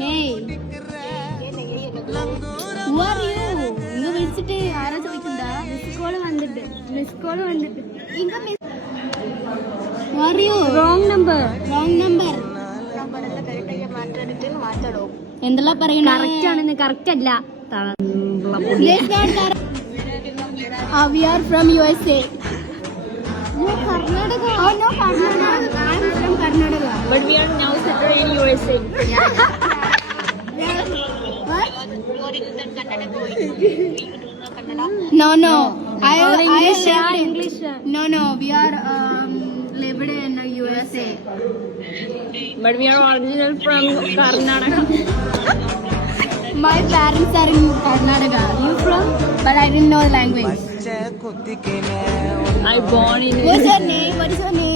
Hey, who are you? ഇങ്ങ വിളിച്ചിട്ട് ആരാ ചോദിക്കണ്ടാ? മിസ് കോള് വന്നിട്ട്. ഇങ്ങ miss. Who are you? Wrong number. എന്തെല്ലാം പറയണേ? Correct ആണെന്ന് correct അല്ല. Yes, not correct. We are from USA. No, Karnataka. Oh, no, Karnataka. I am from Karnataka. But we are now settled in USA. What? No. I English, am English. No. We are lived in USA. But we are original from Karnataka. My parents are in Karnataka. You from? But I didn't know the language. I born in. What's your name?